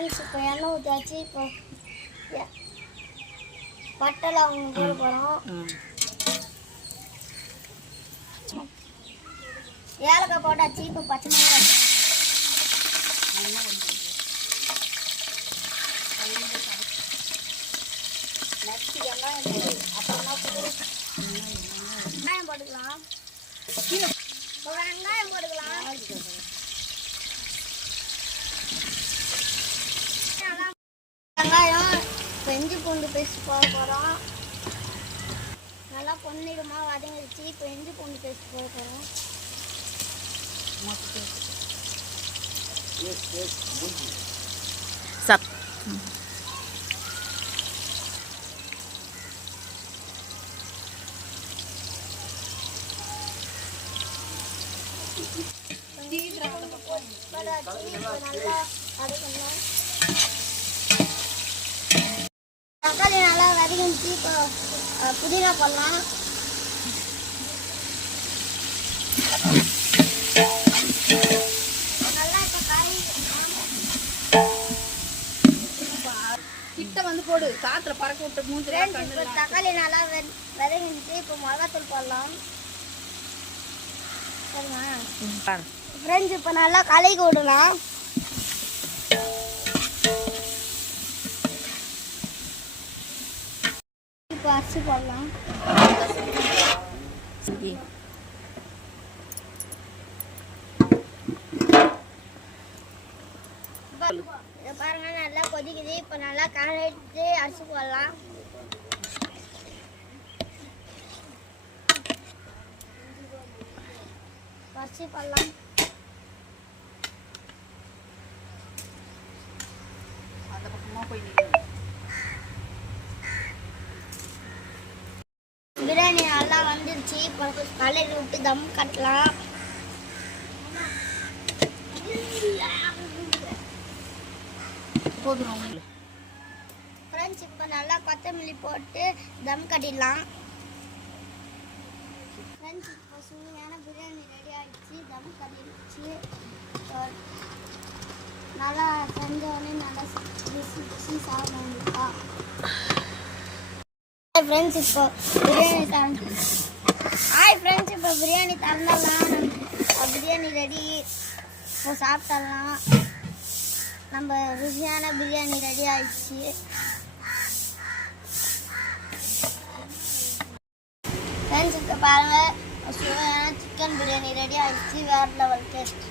Friends இப்போ எண்ணெய் ஊற்றியாச்சு. இப்போ பட்டலை அவங்க போட போகிறோம். ஏலக்காய் போட்டாச்சு. இப்போ பச்சை மிளகாய் நெக்ஸ்ட் வெங்காயம் போடு. அப்புறமா வெங்காயம் போட்டுக்கலாம். இப்போ வெங்காயம் போட்டுக்கலாம். வெங்காயம் இப்போ இஞ்சி பூண்டு பேஸ்ட் போட போகிறோம். நல்லா பொன்னிறமாக வதங்கிடுச்சு. இப்போ இஞ்சி பூண்டு பேஸ்ட் போட போகிறோம். சப் தக்காளி நல்லா வதங்கிச்சு. இப்போ புதினா போடலாம். நல்லா இப்போ கறி கிட்ட வந்து போடு. காத்துல பறக்க விட்டு மூஞ்சி. இப்போ தக்காளி நல்லா வதங்கிச்சு. இப்போ மிளகாத்தூள் போடலாம். சரிம்மா ஃப்ரெண்ட்ஸ் இப்போ நல்லா கலக்கி விடலாம். இப்போ அரிசி போடலாம். இதை பாருங்க நல்லா கொதிக்குது. இப்போ நல்லா கலந்து அரிசி போடலாம். அரிசி போடலாம். அந்த பக்கமா போய் பிரியாணி நல்லா வந்துருச்சு. இப்போ கலரி விட்டு தம் கட்டலாம். போதும். ஃப்ரெண்ட்ஸ் இப்போ நல்லா கொத்தமல்லி போட்டு தம் கட்டிடலாம். ஃப்ரெண்ட்ஸ் இப்போ சுவையான பிரியாணி ரெடி ஆகிடுச்சு. தம் கட்டிடுச்சு. நல்லா செஞ்சோடனே நல்லா ருசி சாப்பிடுங்கப்பா. ஃப்ரெண்ட்ஸ் இப்போ பிரியாணி தரலாம். பிரியாணி ரெடி. இப்போ சாப்பிடலாம். நம்ம ருசியான பிரியாணி ரெடி ஆயிடுச்சு. ஃப்ரெண்ட்ஸ் இப்போ பாருங்கள், சுவையான சிக்கன் பிரியாணி ரெடி ஆயிடுச்சு. வேறு லெவல் டேஸ்ட்.